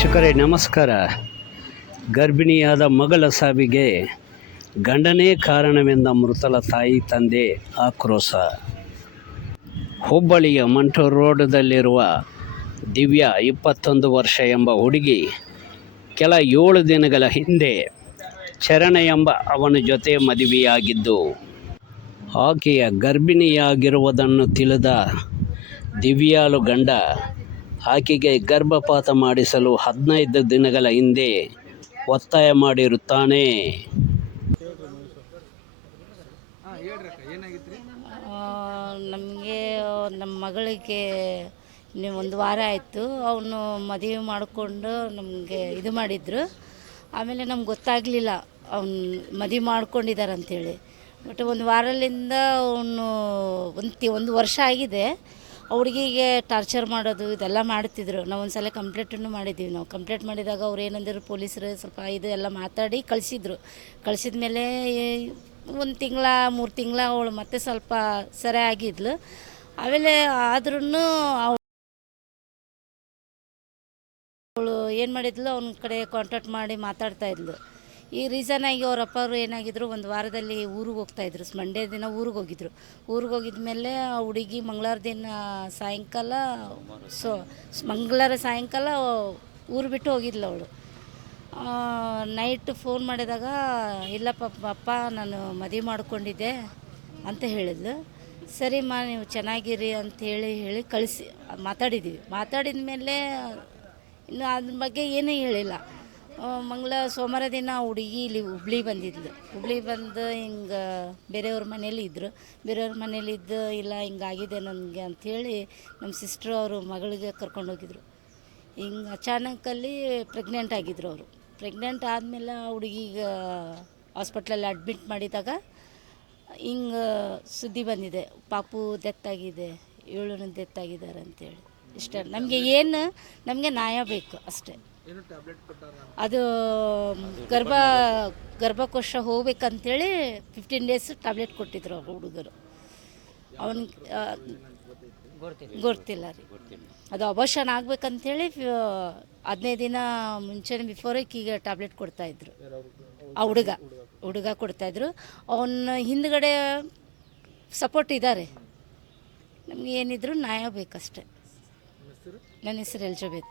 ವೀಕ್ಷಕರೇ, ನಮಸ್ಕಾರ. ಗರ್ಭಿಣಿಯಾದ ಮಗಳ ಸಾವಿಗೆ ಗಂಡನೇ ಕಾರಣವೆಂದ ಮೃತಳ ತಾಯಿ ತಂದೆ ಆಕ್ರೋಶ. ಹುಬ್ಬಳ್ಳಿಯ ಮಂಟು ರೋಡದಲ್ಲಿರುವ ದಿವ್ಯಾ ಇಪ್ಪತ್ತೊಂದು ವರ್ಷ ಎಂಬ ಹುಡುಗಿ ಕೆಲ ಏಳು ದಿನಗಳ ಹಿಂದೆ ಚರಣ ಎಂಬ ಅವನ ಜೊತೆ ಮದುವೆಯಾಗಿದ್ದು, ಆಕೆಯ ಗರ್ಭಿಣಿಯಾಗಿರುವುದನ್ನು ತಿಳಿದ ದಿವ್ಯಾಲು ಗಂಡ ಆಕೆಗೆ ಗರ್ಭಪಾತ ಮಾಡಿಸಲು ಹದಿನೈದು ದಿನಗಳ ಹಿಂದೆ ಒತ್ತಾಯ ಮಾಡಿರುತ್ತಾನೆ. ನಮಗೆ ನಮ್ಮ ಮಗಳಿಗೆ ನೀವು ಒಂದು ವಾರ ಆಯಿತು ಅವನು ಮದುವೆ ಮಾಡಿಕೊಂಡು ನಮಗೆ ಇದು ಮಾಡಿದ್ರು. ಆಮೇಲೆ ನಮ್ಗೆ ಗೊತ್ತಾಗಲಿಲ್ಲ ಅವನು ಮದುವೆ ಮಾಡ್ಕೊಂಡಿದ್ದಾರೆ ಅಂಥೇಳಿ ಬಟ್ ಒಂದು ವಾರಲಿಂದ ಅವನು ಒಂದು ತಿ ಒಂದು ವರ್ಷ ಆಗಿದೆ. ಹುಡುಗಿಗೆ ಟಾರ್ಚರ್ ಮಾಡೋದು, ಇದೆಲ್ಲ ಮಾಡ್ತಿದ್ರು. ನಾವು ಒಂದು ಸಲ ಕಂಪ್ಲೇಂಟನ್ನು ಮಾಡಿದ್ದೀವಿ ನಾವು. ಕಂಪ್ಲೇಂಟ್ ಮಾಡಿದಾಗ ಅವ್ರು ಏನಂದ್ರು ಪೊಲೀಸರು ಸ್ವಲ್ಪ ಇದು ಎಲ್ಲ ಮಾತಾಡಿ ಕಳಿಸಿದ್ರು. ಕಳಿಸಿದ ಮೇಲೆ ಒಂದು ತಿಂಗಳ, ಮೂರು ತಿಂಗಳ ಅವಳು ಮತ್ತೆ ಸ್ವಲ್ಪ ಸರಿ ಆಗಿದ್ಲು ಆಮೇಲೆ ಆದ್ರೂ ಅವಳು ಏನು ಮಾಡಿದ್ಲು, ಅವನ ಕಡೆ ಕಾಂಟ್ಯಾಕ್ಟ್ ಮಾಡಿ ಮಾತಾಡ್ತಾ ಇದ್ಲು. ಈ ರೀಸನ್ ಆಗಿ ಅವ್ರ ಅಪ್ಪ ಅವರು ಏನಾಗಿದ್ರು ಒಂದು ವಾರದಲ್ಲಿ ಊರಿಗೆ ಹೋಗ್ತಾಯಿದ್ರು ಮಂಡೇ ದಿನ ಊರಿಗೆ ಹೋಗಿದ್ರು. ಊರಿಗೆ ಹೋಗಿದ್ಮೇಲೆ ಆ ಹುಡುಗಿ ಮಂಗಳವಾರ ದಿನ ಸಾಯಂಕಾಲ ಸೊ ಮಂಗಳವಾರ ಸಾಯಂಕಾಲ ಊರು ಬಿಟ್ಟು ಹೋಗಿದ್ಲು ಅವಳು. ನೈಟ್ ಫೋನ್ ಮಾಡಿದಾಗ, ಇಲ್ಲಪ್ಪ, ಅಪ್ಪ, ನಾನು ಮದುವೆ ಮಾಡಿಕೊಂಡಿದ್ದೆ ಅಂತ ಹೇಳಿದ್ಲು. ಮಾ ನೀವು ಚೆನ್ನಾಗಿರಿ ಅಂತ ಹೇಳಿ ಹೇಳಿ ಕಳಿಸಿ ಮಾತಾಡಿದ್ದೀವಿ ಮಾತಾಡಿದ ಮೇಲೆ ಇನ್ನು ಅದ್ರ ಬಗ್ಗೆ ಏನೂ ಹೇಳಿಲ್ಲ. ಮಂಗಳ ಸೋಮವಾರ ದಿನ ಹುಡುಗಿ ಇಲ್ಲಿ ಹುಬ್ಳಿ ಬಂದಿದ್ಲು. ಹುಬ್ಳಿ ಬಂದು ಹಿಂಗೆ ಬೇರೆಯವ್ರ ಮನೇಲಿ ಇದ್ದರು ಬೇರೆಯವ್ರ ಮನೇಲಿ ಇದ್ದು, ಇಲ್ಲ, ಹಿಂಗಾಗಿದೆ ನನಗೆ ಅಂಥೇಳಿ ನಮ್ಮ ಸಿಸ್ಟ್ರು ಅವರು ಮಗಳಿಗೆ ಕರ್ಕೊಂಡು ಹೋಗಿದ್ರು. ಹಿಂಗೆ ಅಚಾನಕಲ್ಲಿ ಪ್ರೆಗ್ನೆಂಟ್ ಆಗಿದ್ರು ಅವರು. ಪ್ರೆಗ್ನೆಂಟ್ ಆದಮೇಲೆ ಹುಡುಗಿಗೆ ಹಾಸ್ಪಿಟ್ಲಲ್ಲಿ ಅಡ್ಮಿಟ್ ಮಾಡಿದಾಗ ಹಿಂಗೆ ಸುದ್ದಿ ಬಂದಿದೆ. ಪಾಪು ಆಗಿದೆ ಏಳು ಡೆತ್ ಆಗಿದ್ದಾರೆ ಅಂತೇಳಿ ಇಷ್ಟ. ನಮಗೆ ಏನು, ನಮಗೆ ನ್ಯಾಯ ಬೇಕು ಅಷ್ಟೇ. ಅದು ಗರ್ಭ ಗರ್ಭಕೋಶ ಹೋಗ್ಬೇಕಂತೇಳಿ ಫಿಫ್ಟೀನ್ ಡೇಸ್ ಟ್ಯಾಬ್ಲೆಟ್ ಕೊಟ್ಟಿದ್ರು ಅವ್ರು ಹುಡುಗರು. ಅವನಿಗೆ ಗೊತ್ತಿಲ್ಲ ರೀ. ಅದು ಅಬಾಷನ್ ಆಗ್ಬೇಕಂತೇಳಿ ಹದಿನೈದು ದಿನ ಮುಂಚೆನೆ ಬಿಫೋರ್ ಈಗ ಟ್ಯಾಬ್ಲೆಟ್ ಕೊಡ್ತಾಯಿದ್ರು ಆ ಹುಡುಗ ಹುಡುಗ ಕೊಡ್ತಾಯಿದ್ರು ಅವನ ಹಿಂದ್ಗಡೆ ಸಪೋರ್ಟ್ ಇದ್ದಾರೆ ನಮ್ಗೆ ಏನಿದ್ರು ನ್ಯಾಯ ಬೇಕಷ್ಟೆ. ನನ್ನ ಹೆಸರು ಎಲ್ಜಬೇತ್.